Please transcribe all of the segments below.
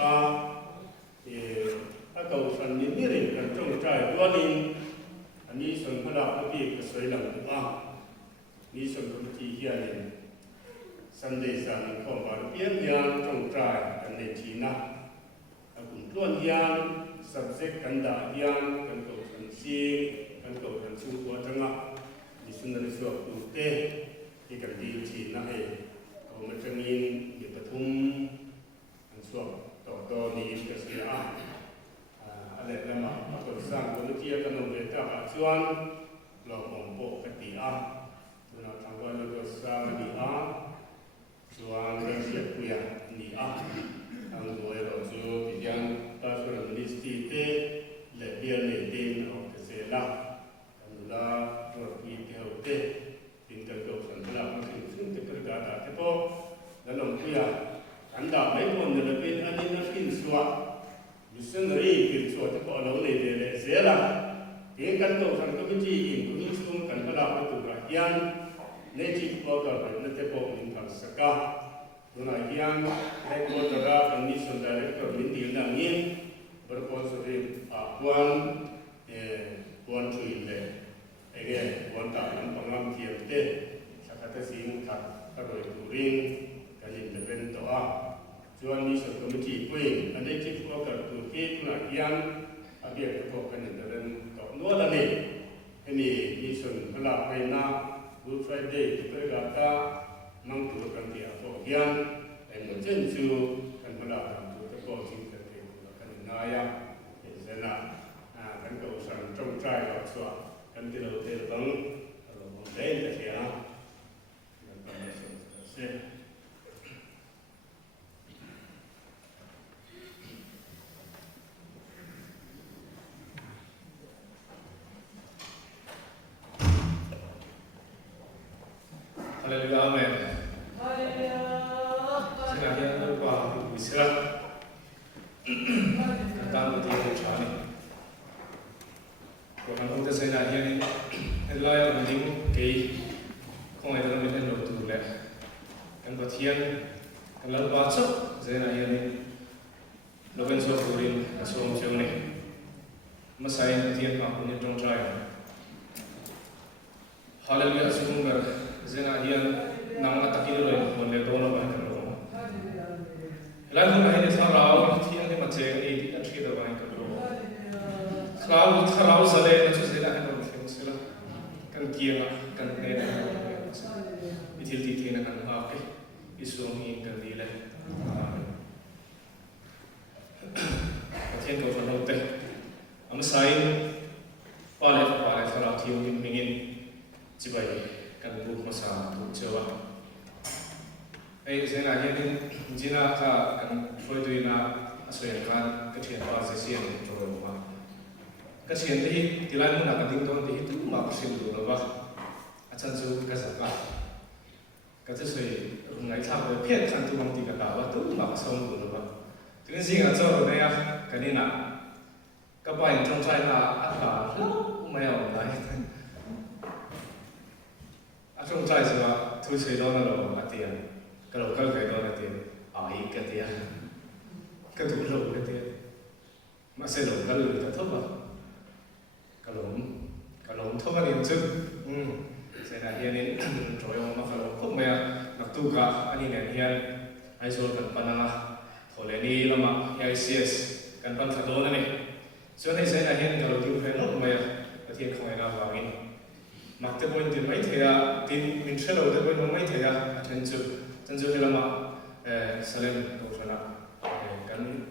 a cầu phần ní ní rình cần trông trai đua nín anh ní xuân phát lạc cái việc xoay lòng ní xuân công ty hiện nín Sunday sáng không vào biến yang trông trai anh nên chỉ na cũng tuân yang subject cần đã yang cần cầu phần si cần cầu phần chung của trăng á ní xuân này suốt đủ tê thì cần đi chỉ na hệ cầu một trăng in để bật thum anh suốtต่อนี้ก็เสียอะไรนั่นมาตัวสร้างตัวเทียกันลงเลยแต่ว่าส่วนเรามองปกติตัวเราทำว่าเราตัวสร้างนี่ส่วนเราเสียคุยนี่ทางตัวเราจะพิจารณาตาส่วนนี้สติเตและเดียร์เนี่ยเดินออกเสียละทางเราตัวมีเดียวเตเป็นการเกิดสันติภาพมันซึ่งจะเกิดการแต่พอแล้วเราคุยอันดับไม่ควรจะเป็นอันนี้นักกินสวะมิสเนอรี่กินสวะที่พอเราเลยเสียละเพียงกันตัวสังกัดจีอินคุณยิ่งสูงกันพลังประตูรักยันในจีบพอต่อไปนั่นจะพอมินทัศกาตัวนักยันให้พอจะรับอันนี้ส่วนใดก็มินดีนั่งยินบริโภคสุริวันช่วยเลยไอ้เนี่ยวันต่างกันประมาณเทียมเต้สักการะสิ่งขัดกระโดดตุริงกันยินจะเป็นตัวส่วนนี้ส่วนตัวจีบอันนี้จีบพวกกับตัวเกตุนักยังอาเบียร์พวกกันยินจะเป็นตัวนัวละนี่อันนี้มีส่วนพลังในหน้าบูฟรายเดย์ที่ประกาศนั่งตัวกันที่พวกยังไอ้หมดเช่นชูกันพลังตัวตะโกนสิ่งต่างๆกันนายเห็นเสนากันก็สั่งจงใจหลักส่วนกันที่เราเดินต้องเราเดินแต่เสียกันไปเสียHaleluya, amen. Sekarang lupa bisa. Tentang betul cari. Kalau kita sekarang ini, adalah yang penting kei, kau itu kan kita lalu tu leh. Kan batian, kalau baca sekarang ini, logan suatu turin, suatu macam ni. Masai batian aku ni jom cari. Haleluya, sungguh Zena dia nama takir loh, boleh tahu lah bahkan loh. Lalu hari ini sarau, tiada macam ini tidak kita bahkan loh. Sarau sahaja macam saya dah kenal macam saya kan kia kan neda. Itil titil nak apa? Isu ini kan dia lah. Macam tu pun ada. Amasai, paling sarau tiung ingin cibai. Kan buku masa tu coba. Saya nak jadi jina kan foi tu ina asal kan kecian pas sesian coba rumah. Kecian ni tilain mana kan tinggal ni itu mak persen dulu lah. Acan tu kasar. Kata saya rumah itu apa? Pian kan tu orang tiga tahu tu mak persen dulu lah. Dengan sih acan orang ya kan ini nak kapai trong saya nak apa? Mai orang lain. Trong trai sih lah, tu cerita mana lo matian, kalau kerja matian, air kerja, kedua lo kerja, masih lo kalau kita tahu lah, kalau tahu kan itu, saya nak ini joyo mak kalau kau maya nak tukar, ani ni hian, aisyah kan panah, oleh ni lama, ICS kan pan satu ni, so ni saya nak hian kalau tukar lo maya, berarti kau yang apa ini. Makte poin tin mai thea tin min thelo te poin mai thea athen chu helama salem to fala kan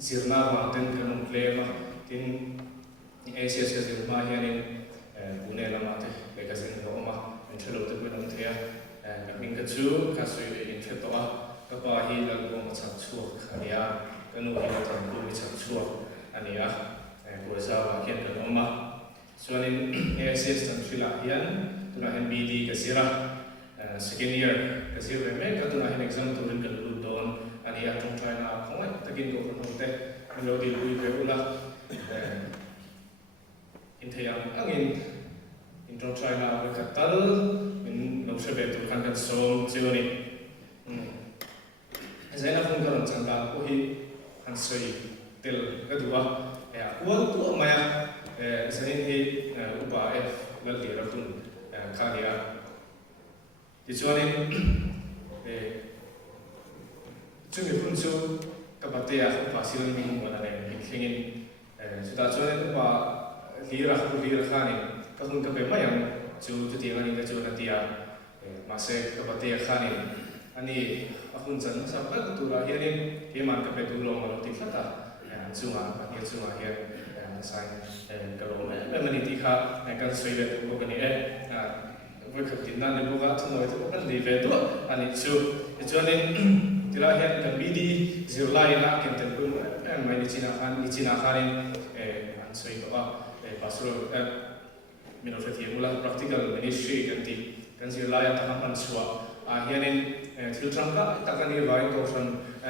sirna ma ten kan ple ma tin ACS sirma hianin pune lama te ka sen ro ma min thelo te poin thea kan min ka chu ka sui in theto a ka pa hi lang ko ma chak chu khania kanu hi ta ko mi chak chu ania ko sa wa khen ka ma Soalnya ACS dan filahian, tunahan BD kasirah second year kasirah mereka tunahan exam turun ke dulu don, ani atong China kau takin ko pun teh, kalau di luar berulah, intayang angin, intong China berkatal, min nggak usah betul kan som cioni, saya nak pun kalau canda, kan soi tel kadua kual tu maya sanin hi upa lal di ratun khalia ti chuanin chumi hunchu kapatia upa silan mi ngona ne hingin chuta chuanin upa lira khani ka hun ka be mayang chu tu ti ngani ka chu na tia mase kapatia khani ani akun chan sa ka tu ra hianin himan ka pe tu lo ma ti khata chunga ka ni chunga hian sai ka lo me mani ti kha kan soi le ko ka ni với các tin nan le boga thu noi thu kan li ve to ani chu chuanin tira hian kan bi di zirlai na ken ten kun mai ni china khanin an soi ko pastoral ministry mula practical ministry kan ti kan zirlai ta han suwa hianin thil trangka takani vai ko san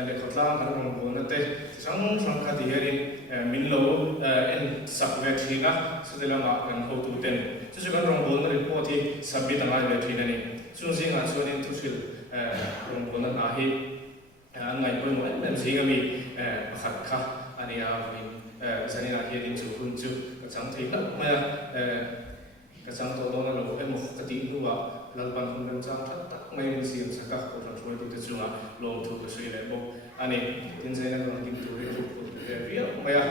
le khotla kan rong bo na te sang kha ti hianin min lo en sak ve thina sudelanga kan ho tu ten chu kan rong bo na le po thi sabbi ta mai ve thina ni chu singa chuanin thu sil rong bo na hi an ngai ko mo en singa mi khat kha ani a min sanina hianin chu hun chu chang thei la ma ka chang to lo na lo em mo ka ti nuwa lalpan hun chang that tak mai ni siam saka ko ran choi tu te chunga lom thu ko sui le bo ani tin sai na ko king tu ri tu te ria maya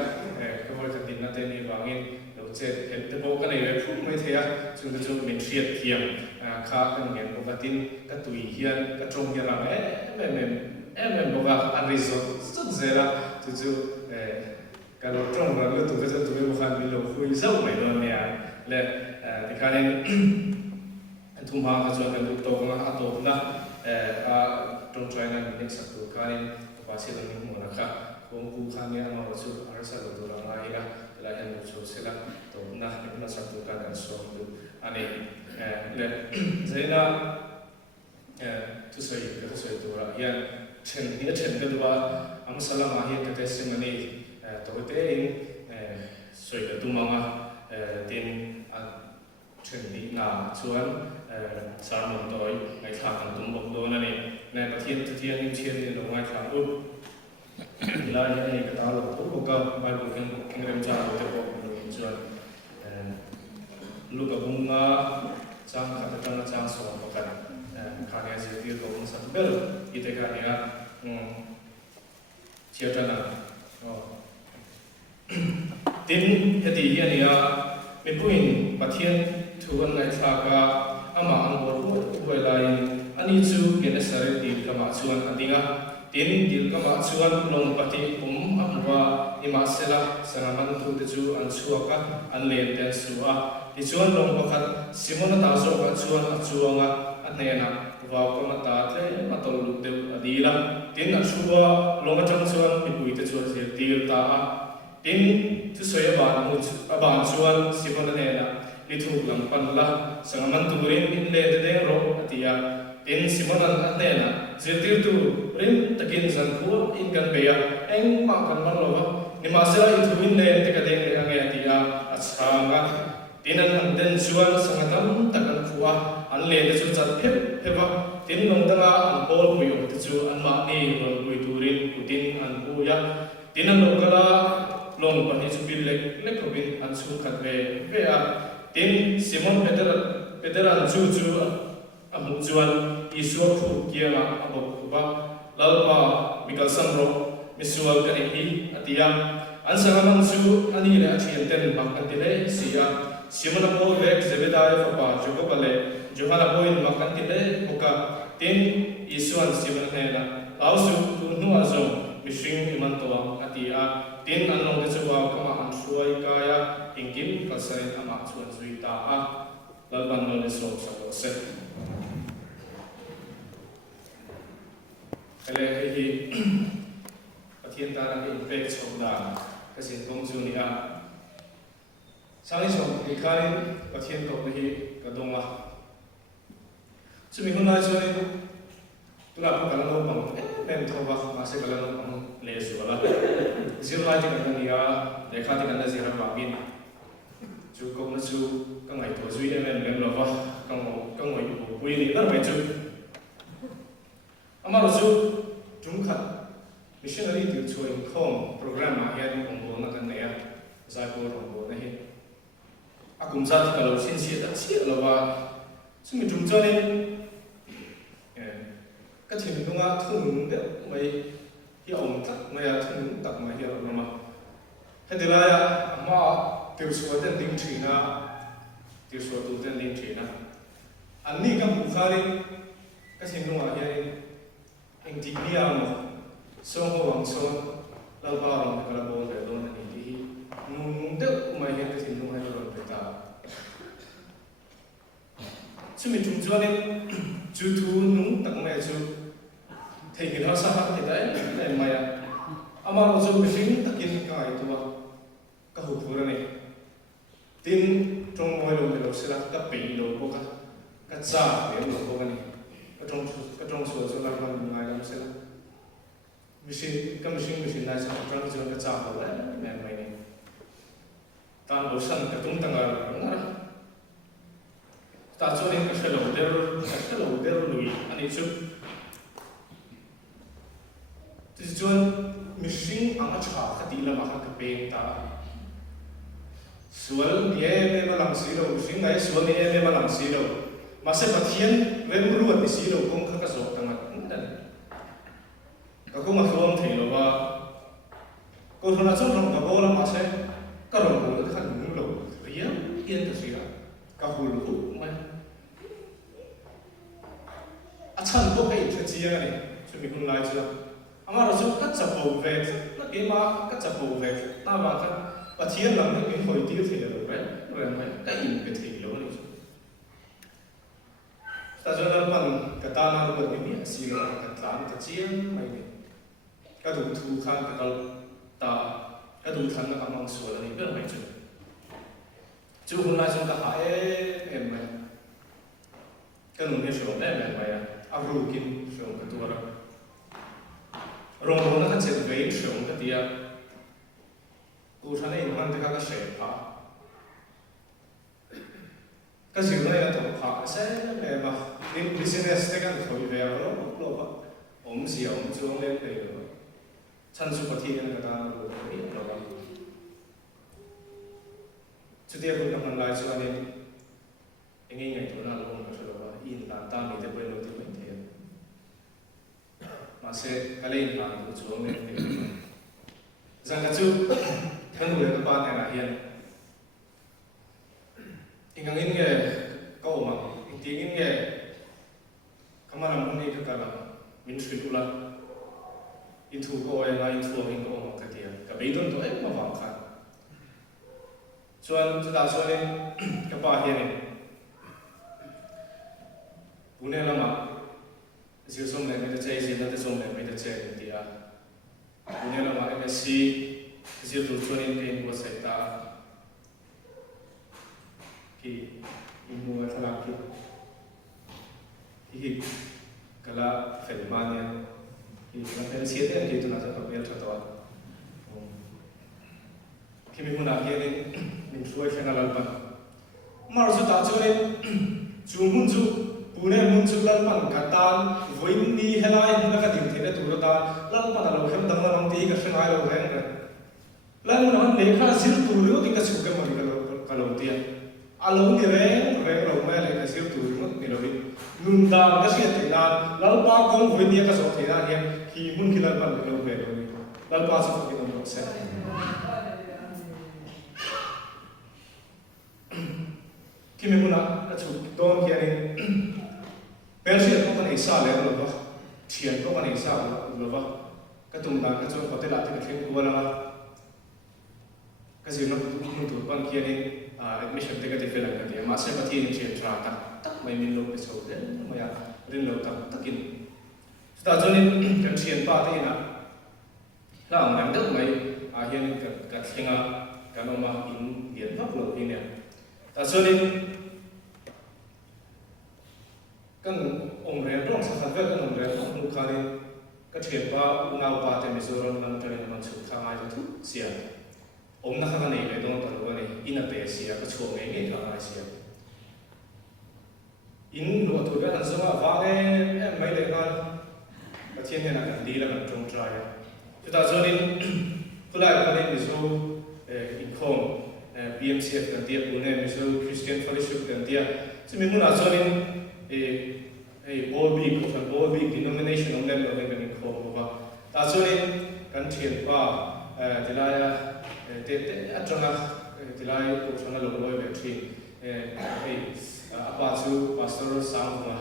ko wa ka tin na te ni wangin lo che te bo ka nei le phu mai thea chung te chu min thiat thiam kha kan ngen bo ka tin ka tui hian ka trong ya ra em bo ka an resort sut zera tu chu ka lo trong ra lo tu ka chu tu bo khan mi lo khui zau mai lo ne le ti khanin thum ha ka chuan kan to nga a to na a trong china ni sak tu kanin pa se lang ni mo na kha kong ku khan ya ma chu ar sa lo tu la ngai la la han chu se la to na ni na sak tu kan an so tu ani le zaina tu sai tu ra ya chen ka ba am salama hi ka te se mani to te in soi ka tu ma nga tin chen ni na chuan sarmon toi ngai thla kan tum bok do na ni nai pathian in chen ni lo ngai thla up la ni ka ta lo to ka bible kan rem cha lo te ko ni chuan lu ka bunga chang kha ta na chang so ko kan kha ne se ti lo sa bel i te ka ni a chia ta na tin heti hi ni a mi puin pathian thuan ngai thla ka ama ang bor ko lain ani chu genesare dil kama chuan atinga tin dil kama chuan long pati amwa ima sela sangaman tu te chu an chuaka an len ten suwa ti chuan long pakhat simona ta so ka chuan a chuanga anena wa ko mata tle matol lu de adila tin a chuwa long chang chuan mi pui te chuan se dil ta a tin chu soya ban mu aban chuan simona nena itu lampan la sangaman turin in le de ro atia in simonan atena zetir tu rim takin san khu in kan beya eng ma kan man lo ni ma sela itu in le te ka deng ange atia achanga tinan an den chuan sangatam takan khuwa an le de chu chat pheba tin nong danga an bol pui o te chu an ma ni ro pui turin putin an puya tinan lo kala long pani chu bil le ko bin an chu khat ve a tin Simon Peteran chu amu chuan Isua khu kia abok ba lalpa mikal samro misual ka hi atia an sangamang chu ani le athian ten bak antile sia Simon apo le Zebedai papa joko bale Johanna point mak antile boka tin Isuan Simon hena ausu tu nu azo mishing iman to atia tin anong de chuwa kama an suai kaya ingkim kasain ama chuan zui ta a lalban no le so se ele hi pathian ta na impact choda kasin kong chu ni a sangi so ni kharin pathian ko hi kadonga chumi hunai choi tuna pa kalalo pang pen thoba ma se kalalo pang le suala zirlai ti kan ni a lekha ti kan na zira wangin chu ko na chu ka ngai to zui em lova ka ngoi bu pui ni na mai chu amaro chu chung khat missionary tiêu chuối không program mà hiện rong bồn là cái này à giải bồn rong bồn này à cũng ra thì kalau xin xịt đã xịt là và chúng mình trồng cho nên cái chuyện đó là thường đấy mấy hiểu tắc mấy thường tắc mấy hiểu là mà thế thì là mà tiêu chuối tên linh thủy na tiêu chuối tu tên linh thủy na anh này cái bút khai cái chuyện đó là anh thích đi ăn song hoàng song lao vào lòng cái là bồn để luôn anh đi nung được mấy cái chuyện đó hay rồi phải ta chúng mình chung cho nên chú thu nung tặng mẹ chú thì cái đó sao thì đấy để mày ama nó chú cái phim tặng cái cái hộp phụ này tin trong mọi lúc này sẽ là cái bị đồ bốc cái cha để đồ bốc này cái trong số là phần ngoài làm sẽ là machine này sẽ trong cái cha hồ đấy mày này tan bổ sung cái tung tăng ở đó ta cho nên cái lẩu đều lùi anh ấy chụp thì chọn machine anh ấy chọn cái tỷ lệ mà cái bên ta sual ye me malang siro sing ngai sual ye me malang siro mà sẽ phát hiện về một ruột thì siro cũng khá rõ tăng mặt các công việc không thấy đâu và cô thằng nào trong lòng các cô là mà sẽ các đồng hồ nó thành những lỗ riêng yên được gì đó các hồ lỗ mà chân có cái chuyện gì này chúng mình không nói chưa ama rồi chúng cắt chập bầu về nó cái mà cắt chập bầu về ta bảo cái và thiên là những hồi tiêu thì được đấy rồi mà cái in cái thì lâu này ta cho nên bằng cái ta nào được những cái gì là cái làm cái chiên mày cái đủ thu khăn cái ta cái đủ khăn nó mang số là những cái mày chú hôm nay chúng ta hỏi em mày cái nụ nghe số đấy mày agro kim số cái tua đó rồi nó cái chuyện về số cái tia cô thằng này nó ăn cái sợi phá cái gì này là tổng phá sẽ mà đến business cái thổi về đó lo ông gì ông chuông lên về rồi chân số bát thiên người ta rồi biết rồi chú tiêu cũng làm lại cho nên anh ấy ngày tối nào luôn mà rồi in là ta mình sẽ quên được thì mình thế mà sẽ cái lên là của chuông lên về rằng cái chú thân người các bạn này là hiền anh ngang in nghề câu mà anh tiếng in nghề các bạn làm công ty các bạn mình suy luận là in thu câu ấy là in thu hình câu mà cái tiền cả mấy tuần thôi mà vắng khăn cho nên chúng ta cho nên các bạn hiền này bún này là mà siêu sông này mới được chơi gì nó được sông này mới được chơi thì à bún này là mà MSc siêu tu cho nên cái mua sấy ta thì mua cái thằng kia thì cái là phải mang nha thì nó phải xếp đến cái tụi nó sẽ có biết cho tôi khi mình muốn làm cái này mình xuôi phải là lần mà rồi ta cho nên chúng muốn chụp bune muốn chụp lần bằng cả tan với ni hay là những cái điểm thế này tụi ta lần bằng là lâu hem đằng nào thì cái sinh ai lâu hơn rồi lần nó nếu khá dữ tụi nó thì cái sự cái mà cái lâu tiền lâu như thế rồi lâu mai lại cái dữ tụi nó thì lâu đi nung đào cái gì thế nào lâu ba công với ni cái số thế nào thì muốn khi lần bằng lâu về rồi lâu ba số cái nó sẽ khi mình muốn là chụp đón kia này Persia có cái sao lại rồi đó tiền có cái sao rồi đó cái tung đàn cái chỗ có thể là cái chuyện của là cái gì nó tụt bằng kia này admission thì cái gì phải là cái gì mà sẽ có thiên chuyện ra tắc mấy mình lúc cái số đấy mà ya đến lúc tắc in ta cho nên cái chuyện ba thế nào là ông làm được mấy hiện cái thing cái nó mà in hiện pháp luật như này ta cho nên cái ông rèn rong sản xuất cái ông rèn ông nuôi khai cái chuyện ba ngao ba thì mình rồi làm cho nên mình chụp khai cho thuốc xịa ông nó khai này để đông tận cái này in ở bề xịa cái chuồng ấy nghe khai xịa in nụ tuổi cái anh xem mà vang cái mấy đời con cái chuyện này là cái đi là cái trông trai chúng ta cho nên tôi lại có nên số income BMCF cần tiệp của nên số Christian Fellowship cần tiệp chứ mình muốn là cho nên all big phần all big denomination ông nên là nên cần income và ta cho nên cần thiền qua thì là trong là thì là cuộc sống là lối về thiền apa chu pastor sang mà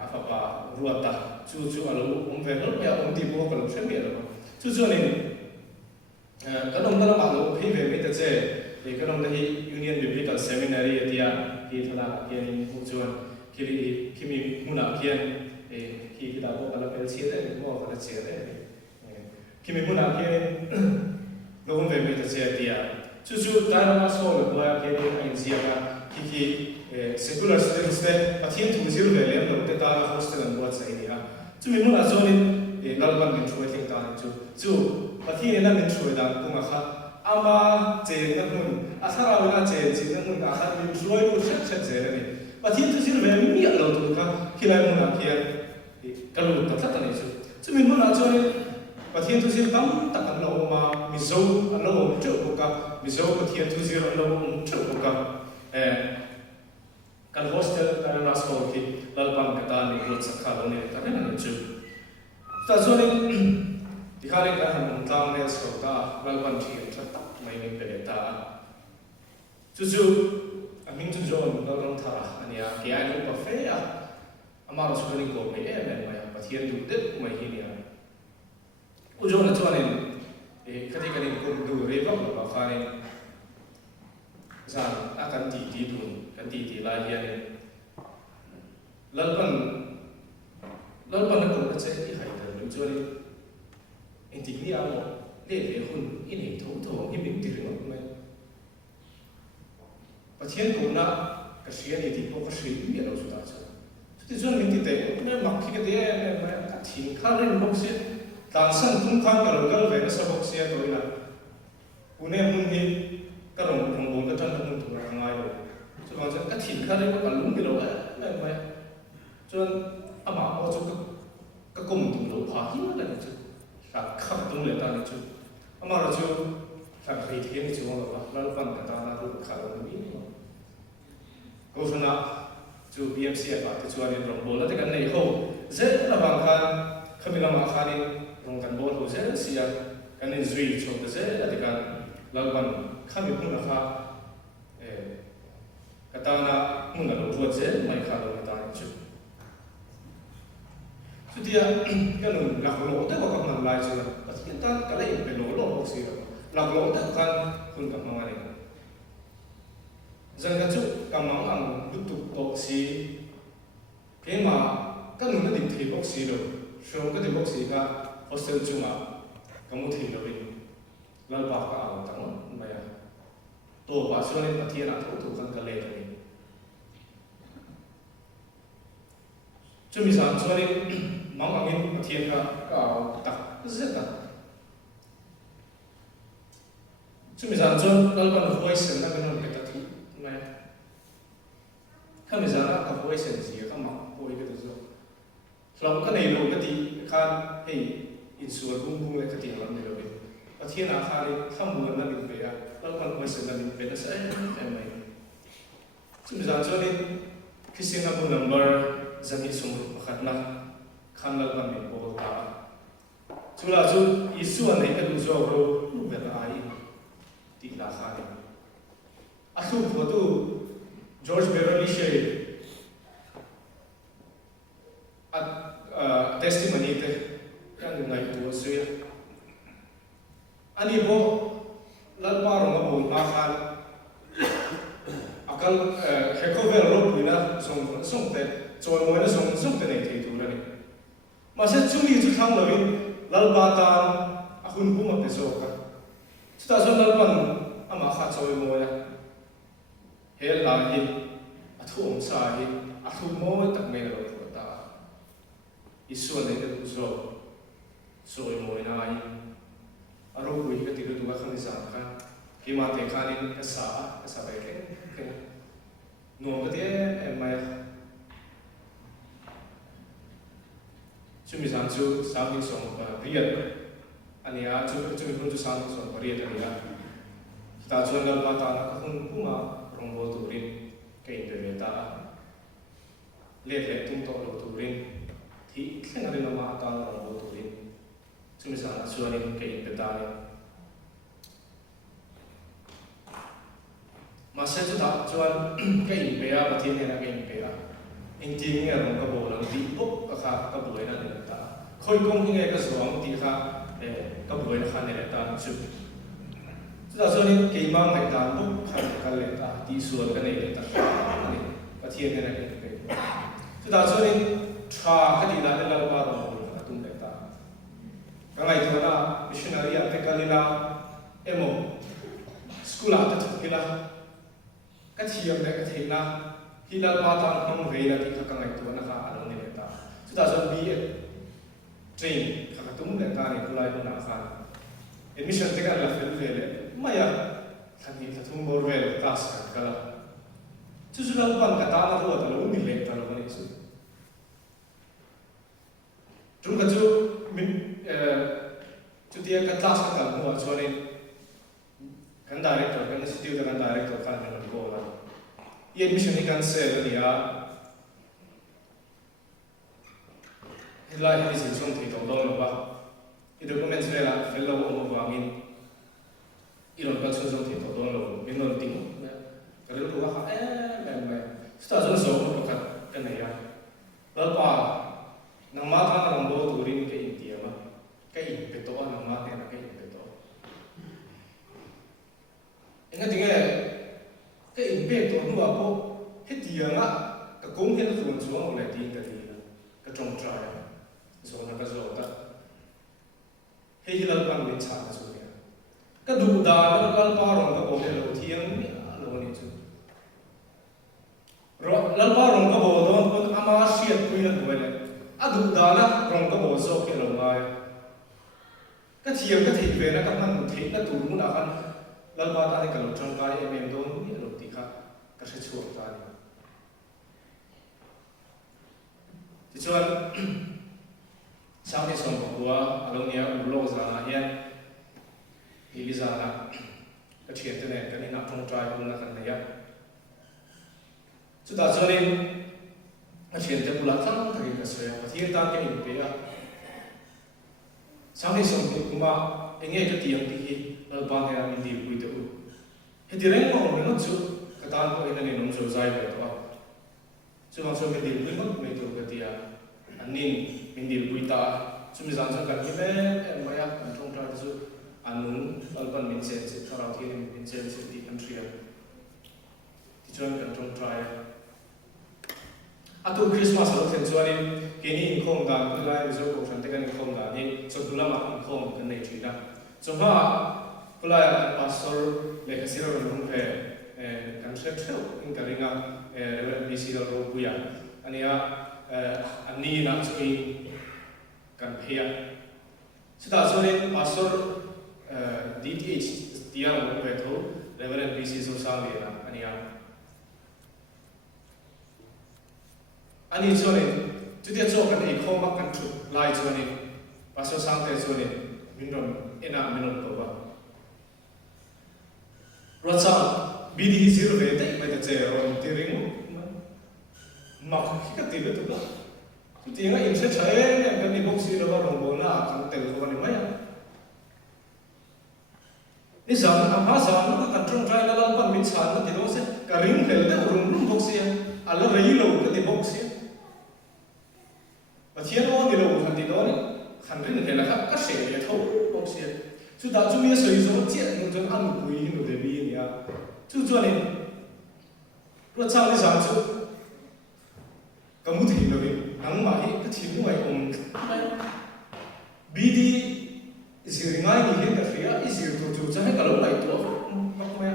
apa ruata chu alo về lúc nhà ti bo còn rất nhiều rồi chu nên cái ông đó là bảo lúc khi về mấy cái chế thì cái ông đó thì Union Biblical Seminary thì thì thật là cái vụ chuan khi mình muốn làm kiên thì khi đã có cái chia đấy cũng có cái chia đấy khi mình muốn làm kiên lúc về mấy cái chế thì chú cái đó là số lượng của cái anh chị à khi secular students đấy và thiên thủ zero về lên rồi ta là hostel and what say đi chú mình muốn là cho nên là làm mình chơi tiếng ta chú và thiên là mình chơi đang cũng là khác ama chế năng mun asara wala chế năng mun asara mình chơi luôn rất chế này và thiên thủ zero về mình biết lâu tụi khác khi lại muốn làm kia cái lúc tập tất này chú mình muốn là cho nên và thiên thủ zero tắm tất cả lâu mà mình giàu anh lâu trước một cái mình giàu và thiên thủ zero anh lâu trước một cái kan hostel kan rasko ki lalpan kata ni growth sakha ne ta ne na chu ta so ne dikhare ka han tang ne so ta lalpan thi tha tak mai ne pe ta chu amin chu jon lalong thara ania ki ai no pa fe a amara so ni ko me e me mai pa thien du te mai hi ni u jon na chuan in khati kan ko du re ba ba fa ne san akan ti dun kan ti la hian lalpan na ko che ti hai da min chuan in ti ni amo le hun in hi tho hi min ti ro mai pathian ko na ka sia ni ti ko ka sri mi ro su ta cha ti chuan min ti te ne mak ki ka te ne ma ka thin kha ren bok se tang san tum khan ka ro gal ve na sa bok se to ina une mun hi ka rong bong ka tan mun tu ra ngai ro cho còn cái thịt khác đấy có lúng cái đó đấy mà cho nên mà có cho cái công tung đồ phá hết là chứ là khắp tung lên ta là chứ mà là chứ phải phải thiên thì chứ mà nó vẫn cái ta là được khá là mỹ câu chuyện nào chú BMC à thì chú anh rong bol là cái này hậu rất là bằng khan khi mình làm khan đi rong cần bol hậu rất xia cái này duy cho cái rất là cái là bằng khi mình cũng là pha kata na muna lo buat je mai kha lo ta chu dia kan lak lo te ko kan lai chu ta kita ka lai pe lo ko si lak lo te kan kun ka ma ni zan ka chu ka ma ang du tu to si ke ma ka nu na di thi box si lo so ka di box si ka hostel chu ma ka mu thi lo ri lal ba ka aw ta no ma ya to ba so ni pathia na thu kan ka le ri cho mình sáng cho nên mong bằng những thiên cả đặc rất đặc cho mình sáng cho nó còn voice nó còn cái đặc thị này khi mình sáng nó có voice gì không mặc voice cái đó rồi cái này rồi cái gì khan hey insure bung cái gì làm này rồi và thiên nào khan đi không muốn là mình về nó còn voice là mình về nó sẽ em này cho mình sáng cho nên khi xin nó một number zami sung pakhat na khanal ban mi bol ta chula chu isu an nei ka du zo ro lu be ta ai ti la kha ni asu photo George Beverly Shea at testimony te kan ngai tu suya ani bo lal pa ro ma bol na khan akal hekover ro pina song te cho mọi người sống cái này thì thủ này mà sẽ chung đi chút thang rồi lal ba ta hun cũng một cái số cả chúng ta cho lal ban ama khát cho mọi người hết là gì thu ông sa gì thu mỗi tất mấy là rồi ta isu này cái số số mọi người này rồi quý cái tiêu tụi không đi sang cả khi mà thấy khai nên cái sa vậy cái nuông cái em mày chúng mình sáng chú sáng đi sống và biết anh ấy chú mình chú sang son bari anh ấy ta chuan gal pa ta na khung kuma rong bol turin ke in ta le tum to lo turin thi thlenga rin ma ta rong bol turin chumi sa chuan in ke in ta ni ma se chu ta chuan ke in pe a pathin ne na ke in pe a in ti nge rong ka bol ang ti pop ka kha ka boi na ne ta khoi kong nge ka suang ti kha ka boi na kha ne ta chu chúng ta cho nên cái mang ngày tám lúc khăn khăn lệ ta đi xuống cái này lệ ta này và thiên thế này chúng ta cho nên tra cái gì là cái lao ba đồng hồ là tung lệ ta cái ngày thứ là missionary ở cái cái là em một school ở cái cái là cái thiềm này cái thế là khi lao ba ta không về là thì cái ngày thứ là khá là lệ ta chúng ta cho biết train khá tung lệ ta này cũng lại cũng là khá admission cái là phải về lệ maya thani thum bor vel class kala chu chu lang pan ka ta na ro ta lo mi le ta lo ni chu trung ka chu min chu dia ka class ka mo cho nên kan director kan institute kan director kan ni ko la ye admission ni kan se la dia hilai ni sin chung thi to lo ba i documents le la fellow mo wa min iron ka chu zo thi to don lo min non ting ka ru ko ha men sta zo so ko ka nei ya ba pa nang ma tha nang bo tu rin ke india ma ka in pe to nang ma te na ka in pe to enga dinge ka in pe to nu a ko he dia nga ka kong he zo zo mo le tin ka ti ka trong tra ya zo na ka zo ta he hilal pan min cha ka zo cái đủ đà cái lal pa rong cái bộ này lâu thiêng lâu này chứ rồi lal pa rong cái bộ đó con ama siết quy là vậy này đủ đà là rong cái bộ số cái lâu mai cái thiêng cái thịt về nó các năng thịt nó tủ muốn nào ăn lal pa ta thì cần trong cái em đó như lâu tí khác cái sẽ chuột ta đi thì cho sau khi xong cuộc qua lâu nhiều lâu rồi là hiện thì bây giờ là cái chuyện thế này cái này nằm trong trai cũng là cái này á chúng ta cho nên cái chuyện thế cũng là thắng thì cái sự và thiên ta cái hình thế á sau khi xong thì cũng mà anh nghe cái tiếng thì là ban ngày mình đi vui được thì đấy mà mình nói chút cái ta có cái này nó rồi dài vậy thôi chứ mà mình đi vui mất mình được cái tiền anh nên mình đi vui ta chúng mình dàn cho cái gì đấy em mới ăn trong trai chứ anun alpan min sen se tharau thi min sen se ti country ti chuan kan tong try atu christmas lo then chuanin kini khom dan lai zo ko than te kan khom dan ni chotulama khom kan nei thina choma pulai pastor le kasiro ron phe kan se theu in karinga reverend bc ro buya ania ani na chui kan phia sita chuanin pastor DTH dia mau betul Reverend BC Susah dia ania ani chone tu dia chok kan ikho mak kan thu lai chone paso sang te chone minron ena minon ko ba rocha BD zero ve te mai te che ron ti ring mak ki ka ti be tu ba tu ti nga in se chae kan ni box ro ba ro na kan te ko ni mai ni zaman apa zaman itu kan trong trai lalu pan min chan itu tidak sih karing helde urung box ya ala rei lo ke box ya Batian on di lo kan di lo ni kan rin hela ka se ya thau box ya chu da chu mi soi zo jian no jon an bui no de bi ni ya chu chuan ni ro chang ni sang chu ka mu thi lo ni ang ma hi ka thi mu ai om bi di Isiringai ni hian ka thia isir tu chu cha ka lo lai to mak me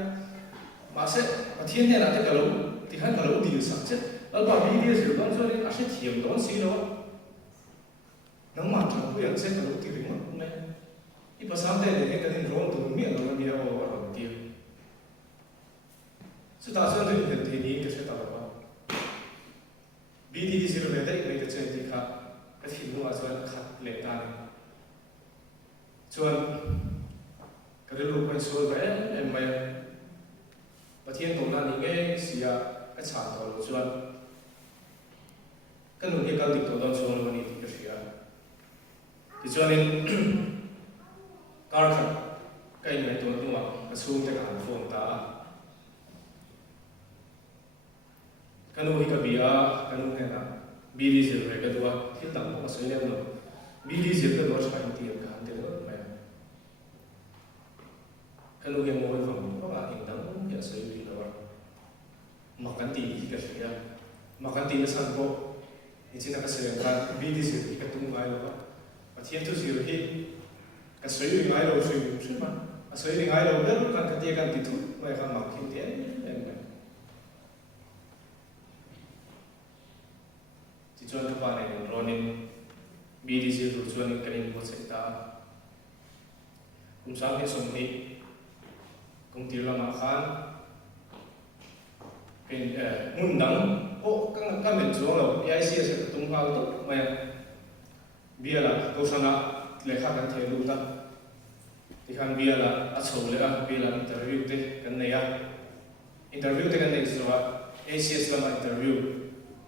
ma se pathian ne la te ka lo ti han ka lo di sa che al ba bi di sir don so ni a se thiam don si lo nang ma cha ku yan se ka lo ti ring mak me i pa sam te ne ka din ron tu mi lo mi a o ro ti su ta so rin de ti ni ke se ta ba bi di sir le dai me ke chen ti kha ka thi nu a so kha le ta ni chuan cái lúc mình xui vậy em mày và thiên tổ nan nghe xia cái sản tổ lô chuan cái nụ cái câu tổ đó chuan luôn đi cái xia thì chuan nên car khăn cái này tổ đúng không cái xuống cái hàng phone ta cái nụ cái bia cái nụ này là bia đi rồi cái đó thiết tặng một số lượng rồi bia đi rồi cái đó phải tiền cả tiền đó mày cái nụ cái ngồi phòng các bạn hình dáng cái sợi đi rồi makan ti cái gì makan ti nó sang bộ thì chỉ là cái sợi cái bia đi rồi cái tung ngay rồi và thiên tu rồi thì cái sợi đi ngay rồi sợi mà sợi đi ngay rồi đó cái tiền cái tiền thu mày không mặc thì tiền chuan các bạn này ronin BDC rồi chuan cái này một sector cũng sáng cái sông này cũng tiêu làm khan cái muốn đắng các mình xuống rồi AIC sẽ tung vào tốt mà bia là câu sana lệ khác cái thế luôn đó thì khan bia là ở sâu lệ bia là interview thế cái này interview thế cái này rồi ACS làm interview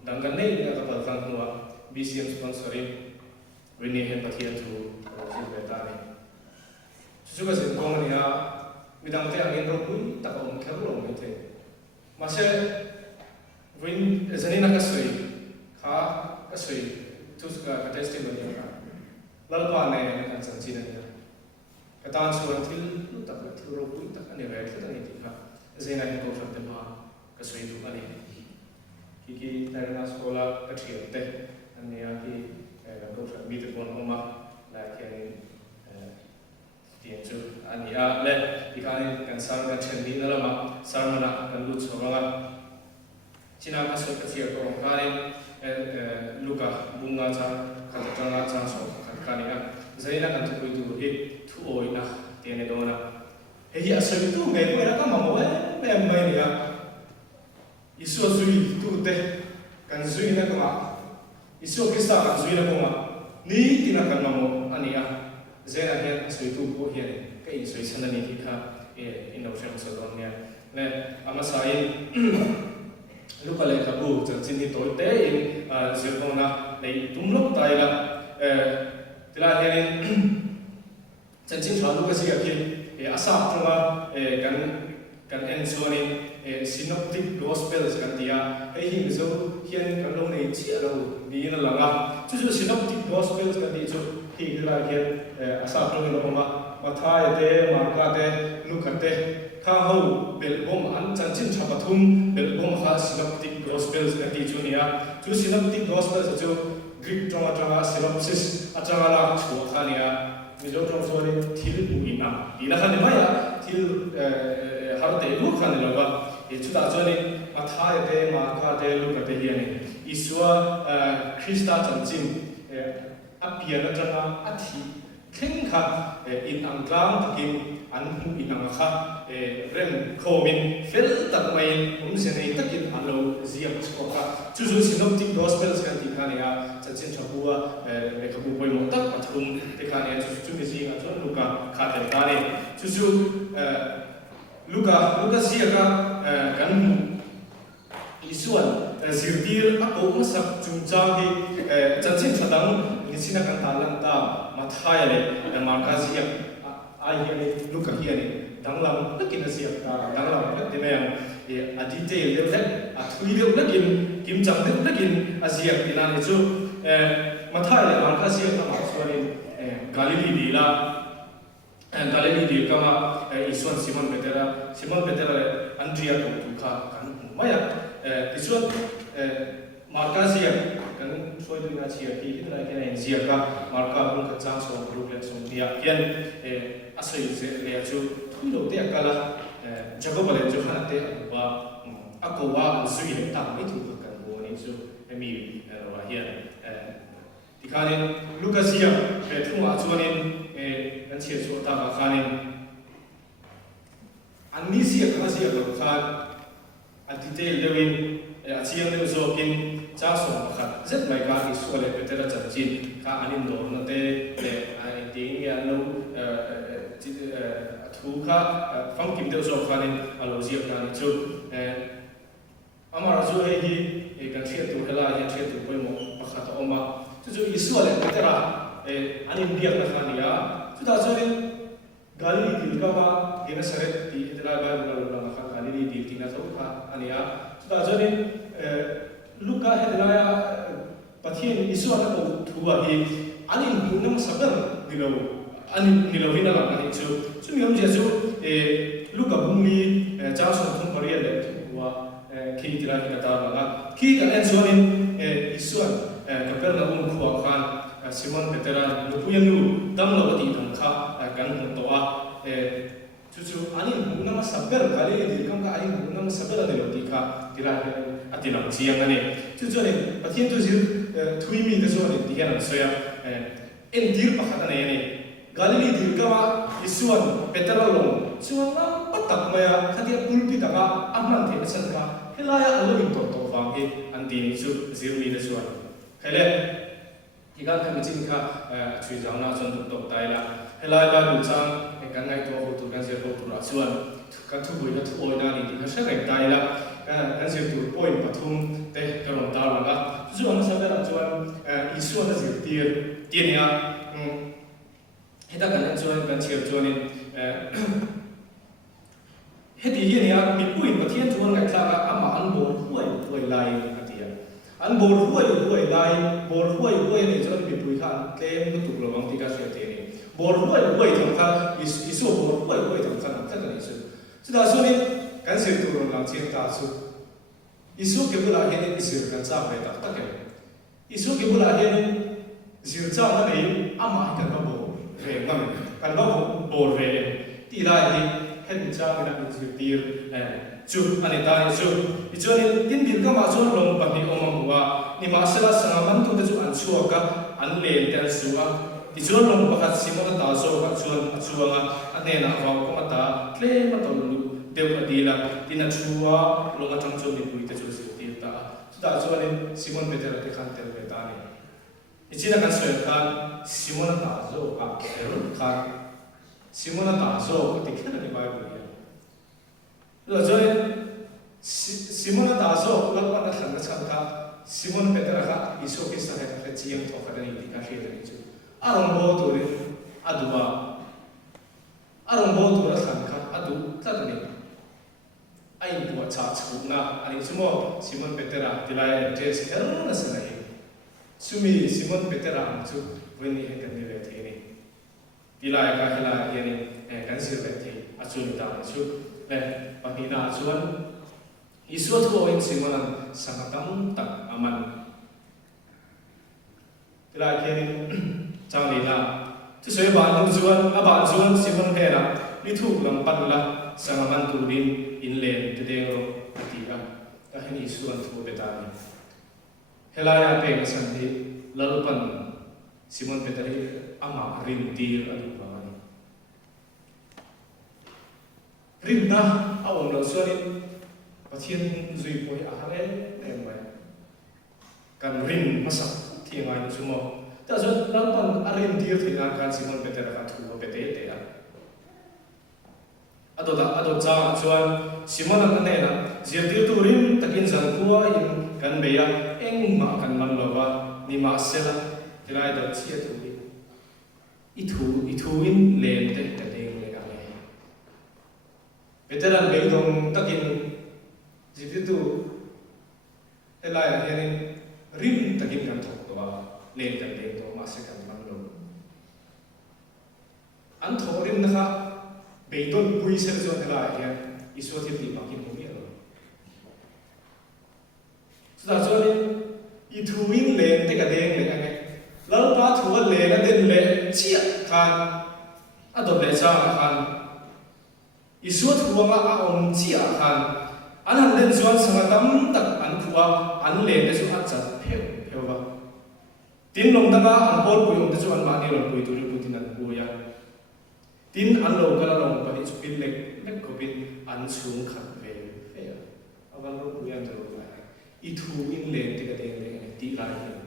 dan kan nei na kapal tang nuwa BCM sponsoring wini hen pathian thu sin beta ni suka sin kong ni a midang te angin ro pui ta om khar lo me the ma se win zani na ka sui kha ka sui tu ska ka testimony ka lal pa ne kan san chi na ni ka tan suan thil lu tak la thil ro pui tak ani ve thil ani ti kha zena ni ko fat te ma ka sui tu ani khi Tarana Scholar cái chuyện thế anh ấy khi làm công việc bị từ con ông là cái tiền chú anh ấy lên thì cái sáng cái chuyện đi đó là mà sáng mà cái lúc sau đó chỉ là cái số cái chuyện của ông cái lúc à bung ra cái trang ra trang số cái này giờ này cái tụi tôi đi thu ôi na tiền này đó na thì giờ số tụi ngày bữa đó có mà mỗi em mấy này Isu zui tu te kan zui na kuma Isu Krista kan zui na kuma ni tina kan mamo ania zena hian zui tu ko hian kai zui sanani thi kha in no sham so don nia ne ama sai luka le kabu chan chin ni toy te in zirkona nei tumlok tai la tila hian chan chin thwa luka sia ki asap thuma kan en suani synoptic gospels kan dia hi zo hian kan lo nei chi alo ni na langa chu synoptic gospels kan di chu hi la hian asa to ni ma mathai te marka te lukhate kha ho bel bom an chan chin thapathum bel bom kha synoptic gospels kan di chu nia chu synoptic gospels chu Greek drama synopsis atanga la chu kha nia mi zo trong so ni thil bu ina khan ni maya thil har te lu khan ni lawa itu tak jadi mathai te marka te lu kate hian isua Krista chanchin apia na tanga athi theng kha in anglang takin an hu in ang kha rem khomin fel tak mai se nei takin alo ziam sko kha chu synoptic gospels kan ti khania chanchin thapua le khabu poi mo tak pathum te khania chu mi zi a chon luka kha te ta ni chu Luka siaka kan isuan zirtir ako masak chungchagi chanchin thadang nisina kan talang ta mathaya le marka siak ai hian Luka hian danglam lakin siak ta danglam lak de meng a detail le lek a thui le lakin kim chang le lakin a siak dinan chu mathaya le marka siak ta ma suanin Galilee di kama isuan Simon Peter Andrea tu kha kan maya isuan marka sia kan soi tu na sia ki na kan sia ka marka pun ka chang so group le so dia kian asai se le chu thulo te akala jacob le chu kha te ba akowa sui le ta mai tu kan bo ni chu emi wa hian tikane Lukasia pe thunga chuanin nan chia chu ta ka khanin anni sia ka sia ka khan a detail lewin a chiang le zo kin cha so kha zet mai ka ki so le petera chanchin ka anin do na te le ai ting ya no thu kha phong kim teu so khanin alo ziak kan chu amara zu hei hi kan thia tu hela ya thia tu poimo pakhat oma chu isu ale petera ani biak na khania chu ta chu Galili dil kawa gena saret di itulah baru lalu khan Galili dil tina tahu kah ania sudah jadi luka headlaya patien isu ada kau tua hi anin bunam sabar dilau anin dilau hina lah anin cu miom jesu luka bumi jauh satu korea le tua ki tidak kita tahu lah ki kan ensuanin isuan keperna kuah khan Simon Peteran lupuyan lu dam lawa di tangka kan toa cucu ani nama sabar kali ini kan ka ani nama sabar ada di ka tira ati nam siang ani cucu ni patien tu zil tuimi ke so ni dia soya dir pakatan ni galili dir ka isuan Peteran long suan na patak maya khatia pulpi taka amman the asan ka helaya alo to fang ke anti ni su zil mi de suan hele ikan kami jingka cuy jangan langsung tutup tayla helai baru cang kan ngai tua hotu kan saya hotu rasuan kan tu boleh tu oina ni kan saya ngai tayla kan saya tu poin patung teh kalau tahu lah tujuan saya dah tujuan isu ada zikir tiada kita kan tujuan kan siap tujuan ini hedi ini ya bipoin patian tujuan ngai cakap ama anbor huai lain an bor huai lai bor huai ni jon bi pui khan tlem tu tuk lawang tika se te ni bor huai thang kha isu bor huai thang kha ta ni su da so ni kan se tu ron lang chen ta su isu ke bula he ni isu kan sa mai ta ta ke isu ke bula he ni zir cha na nei ama kan ba bo re ngam kan ba bo re ti la hi hen cha na zir tir chu ani ta ni chu ichoni tin din ka ma chu long pa ni omam wa ni ma sala sangaman tu chu an chu ka an le tel suwa ichon long pa khat simona ta so ka chuan achuanga ane na wa ko mata tle ma to lu deu adila tina chuwa longa chang chu ni pui te chu si ti ta chuan simon Peter te khan tel be ta ni ichina kan so kan simona ta zo ka erun khan simona ta zo ka ti khana ni bible lo join Simon taso lakukan akan kesangka Simon Peter ka iso kisah yang kecil atau kadang ini dikasih dari itu arong boturin adua arong botur sangka adu tadi ain buat cacu na ani semua Simon Peter dilai tes erna selai sumi Simon Peter angcu wini hekan nilai ini dilai kahila ini kan sirveti acu nita acu pagina acuan isu tu orang Simon sangat tak aman. Terakhir jangan lina. Tu saya bantu acuan Simon hera itu lampat lah sangat bantu inlen tu dia orang tiga. Dah ini isu tu betani. Helaya pe sandi lalu pan Simon Peteri ama rintir adu bawani. Rinda awam langsung patien zui poi ahale nemai kan rin masak tiangai semua ta so lampan arin dia thina kan Simon Peter ka thu pete te ado cha chuan Simon an ne na zirtir tu rim takin zan tua in kan beya eng ma kan man lawa ni ma sela tilai da chia tu itu in len te te le ka ne veteran beidong takin jadi tu, elai yang rim takin kan thok doa, len kan len doa masih kan manglo. Anthok rim nak beidon pui serjo elai yang isu tiap makin bumi lo. Sudah jadi itu in len teka deng len ane, lalu pas tuan len ada len cia kan, atau lecah kan, isu tuan orang cia kan. Anak dan jual sangat tak ankuah anle desu acat peu ba. Tin long tanga anpol puyong desu an mani long puy tuli putin an puya. Tin anlo kala long padi supin lek kopin ansung khat ve fe. Awan lo puyan do ba. Itu in le tiga deng ti lai.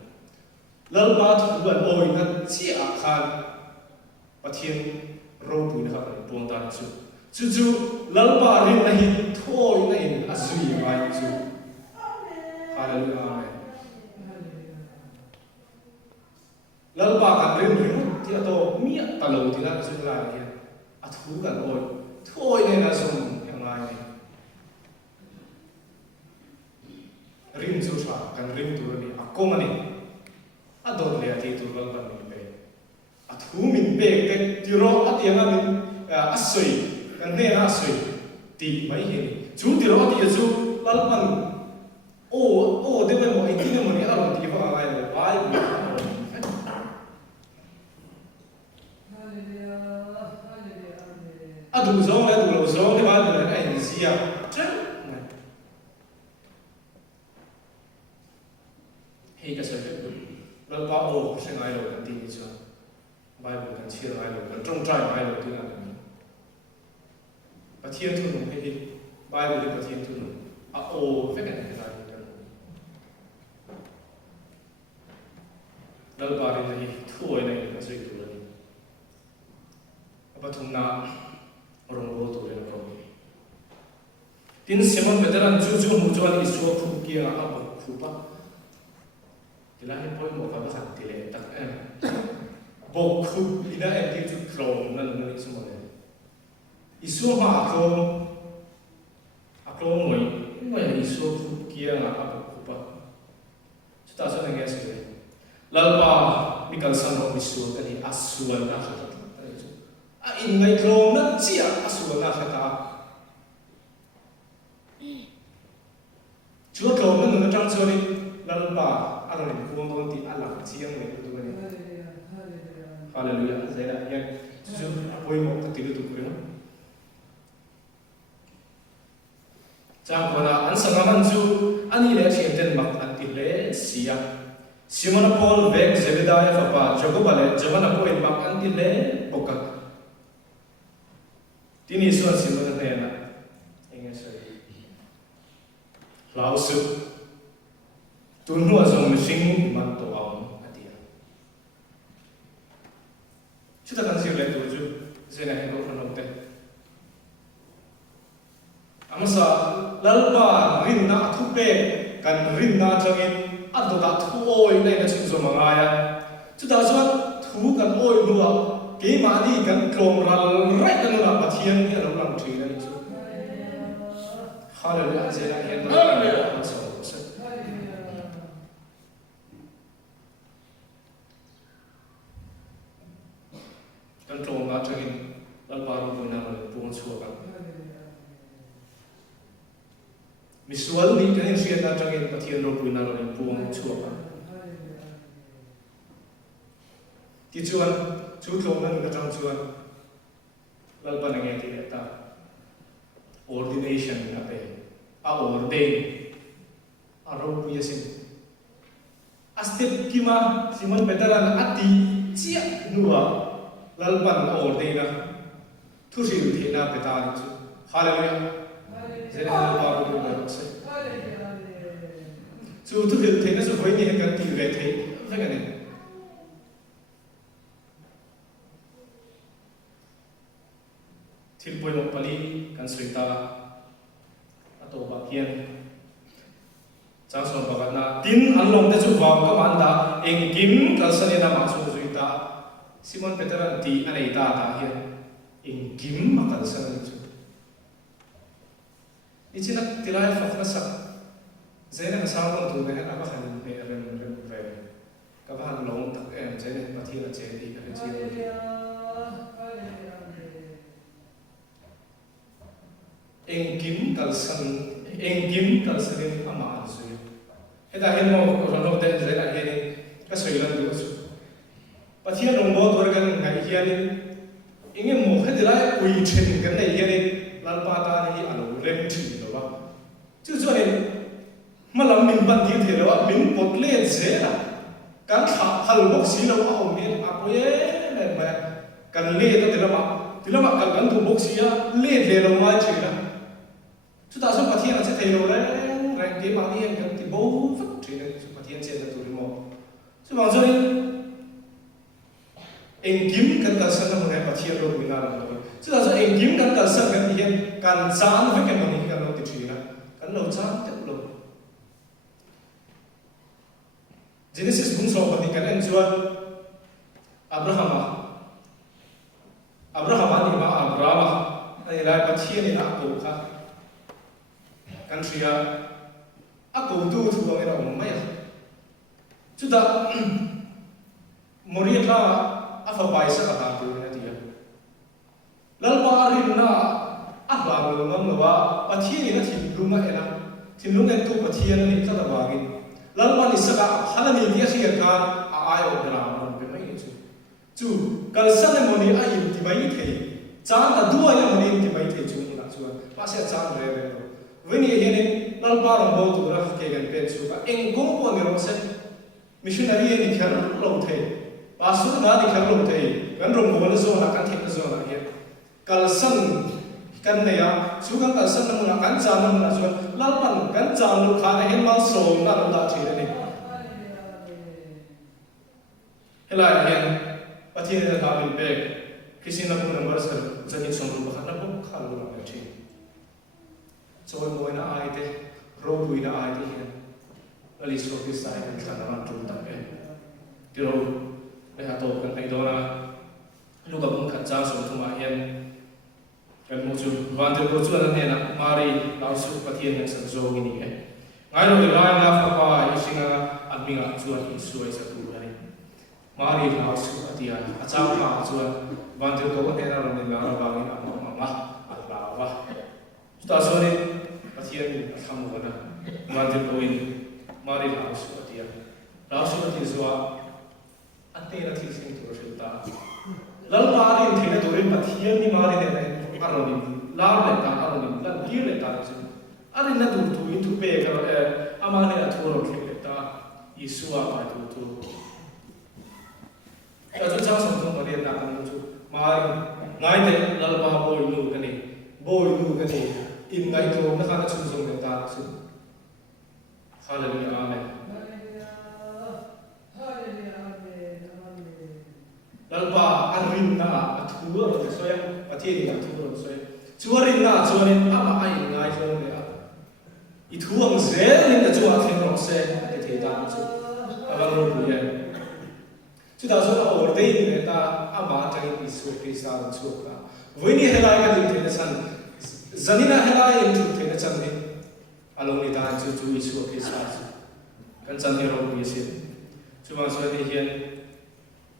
Lal ba tu ban oi na chi akhan patien rô bùi nó khắp buông ta chú lalpa rin na hi thôi na in azui mai chú hallelujah amen lalpa kan rin rin thì ato mía ta lâu thì là chú lại kia thu kan oi thôi này là zoom yang lai ni rin chú sa kan rin tu ni akong ani adon le ati tu lalpa min pe thu min pe ke tiro atianga min asoi kan ne asoi ti mai hi chú tiro ati chú lalpan o de mo ai tin mo ni alo ti va ai le bai mi adu zong le du lo zong le ba de le ai zia chen hei ka sai lo ba o se ngai lo kan ti ni cha bai lo kan chi ngai lo kan trong trai ngai lo tu na ba thiên tu no hei bai lo ba thiên tu no a o ve kan ka dal ba rin hi thuai nei ka sai tu ni ba thum na rong bo tu le ko tin Simon Peteran chu mu chuan i su khu kia a ba khu pa tila he poi mo ka ba khat ti le tak bo khu ina em ti chu krom nan ni su mo le i su ma krom moi i su khu kia a ba khu pa chu ta sa nge se lalpa mikal san ho isu ka ni asuan na khat a in ngai krom na chia asuan na khat chúa cầu nó người trong số đi lần bà ăn rồi cuồng con thì ăn lặng chiang này tụi mình hallelujah thế là nghe chúa vui một cái tiếng tụi mình cha con là ăn sáng ăn chú ăn đi lẽ chuyện tên mặc ăn đi lẽ xia Simon Paul về Zebediah và bà Jacob lại Javan Paul mặc ăn đi lẽ bốc cắt tin Isu Simon này là nghe sao lao sư tuân hoa dòng sinh mang tổ ong atia chúng ta cần siêu lệ tổ chức thế này có phần ông tên amasa lalpa rinna thupe kan rinna changin adota thu oi nei na chung zoma ngaya chúng ta chuan thu kan oi lua ke ma ni kan klom ral right na na pathian ni lo lang thri nei chu hallelujah thế là hiện tại kan trông ngã cho in lần ba rồi nào là buông chùa cả misual ni cái chuyện nào cho in cái thiên rồi nào là buông chùa cả thì chuan chú trông nên cái trong chuan lần ba này nghe thì ta ordination apa ordain aro punya sin astep kima Simon Peteran ati chia nuwa lalpan ordain na thusil thina peta chu hallelujah zena lalpa ko na se chu thusil thina so hoi ni kan ti ve thei vega ne thil poi mo pali kan suita ato bakian chang so bagana tin anlong te chu waw ka manda engkim kalsani na ma chu suita Simon Peteran ti anei ta hian engkim ma kalsani chu ichina tilai fakna sak zena sawon tu ne aba han ne rem ve ka ban long tak em zena pathina che ti ka che engkim kalsanin ama su heda hen mo rono de zena hen ka soilan du su pathia rongbo dorgan ngai hianin inge mo hedira ui chen kan nei hianin lalpa ta ni alo rem thi lo ba chu chu ne malam min ban ti the lo min pot le zera kan kha hal bok si lo a om ne a ko ye le ma kan le to tilama kan tu bok si ya le lo ma chi na chúng ta sống phát hiện là sẽ thấy rồi đấy cái bảo đi cái thì bố phát triển này phát hiện trên là tụi mình một chứ bằng rồi engkim kan kalsan na muna pathian ro wina ram lo chu da so engkim kan kalsan kan hian kan chan ve kan mani kan lo ti thina kan lo chan te lo Genesis bung so pati kan en chuan Abraham ani ma Abraham ani lai pathian ni na ko kha kan thria a ko tu thu wa era ma ya chu da Moria apa baisa kata tu ni dia. Lalu hari na apa belum bawa pathian ni nanti rumah enak, tinlungan tu pathian ni kita bagi. Lalu mana isaka hal ni dia sih kan ayo drama bermain itu. Tu kalau sana moni ayo dimain thei, jangan dua yang moni dimain thei tu nak cuba. Pasal jangan rebe. Wini ini lalu barang bawa tu lah kegan pencu. Engkau pun ni rasa missionary ni kira lalu thei. Pasal dah dikerjakan tadi, kan rumah mana zona kan tiap zona ya. Kalau sen kan ni ya, juga kalau sen menggunakan jalan mana zona, lapan kan jalan kalau yang masuk nak dah ciri ni. Helai yang pasti ada kami beg, kisi nak pun nombor ser, jadi sumber bahan nak pun kalau nak ciri. Soal mau nak air teh, roh nak air teh, lalu suatu saya kan orang tu tak eh, dirau. Atau kan itu orang lu gabung kerja semua yang kan muncul bantu muncul nanti nak mari langsung patian yang senjau ini kan ngayon lain lah apa isinga adminga cuan isu satu hari mari langsung patian acau lah cuan bantu kau kan orang ni orang bangin mama Allah sudah sore patian kamu mana bantu kau ini mari langsung patian suah ate na thil sing tur filta lal mari thina durin pathian ni mari de na aroni lar le ta aroni lan dir le ta chu ari na dur tu itu pe ka amane na thuro le ta isua pa tu ta chu cha som thong bari na kan chu mai ngai de lal ba boy lu ka ni in ngai to na ka chu song le ta chu hallelujah amen Lalpa arin na athur ro soya pathian ni athur ro soya chuarin na chuarin ama ai ngai jong le a I thuang zel ni na chua khen ro se ke the da chu awang ro bu ye chu da so or dei ni ta ama tang I su ke sa chu ka voini hela ga din the san zanina hela in chu the chan ni along ni da chu I su ke sa kan chan ni ro bu ye sin chu ma so ni hian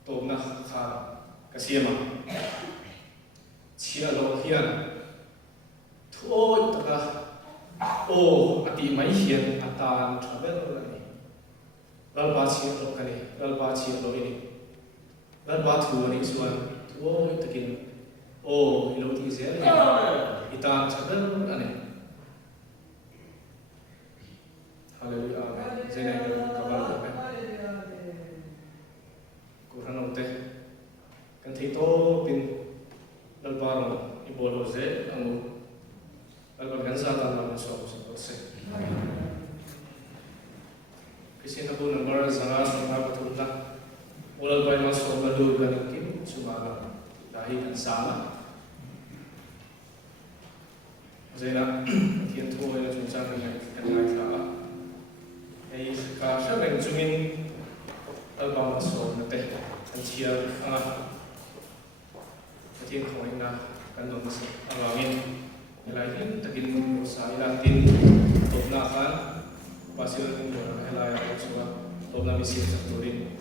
tôm na khá cái gì mà chia lỗ hiền thôi tất cả ô ati mấy hiền atan travel rồi này lal ba chia lỗ cái này lal ba chia lỗ ini lal ba thu này suan thôi tất nhiên ô lỗ thì dễ này atan travel rồi này hallelujah dễ này kabar được Kurang nanti kan tito pin dalbarong ibolo ze ang alorganizada ng so se kasi na po ng bar sa mga patulta wala ba yung so malu ganing kim sumala dahil ang sama kasi na tiyan to ay nasunsan ng kanay ka ay kasya ng jungin album so na te ang chia ketiin ko ina kan dong sa awangin ilahin tagin sa ilatin top na kan pasil ng helaya so top na misil sa turin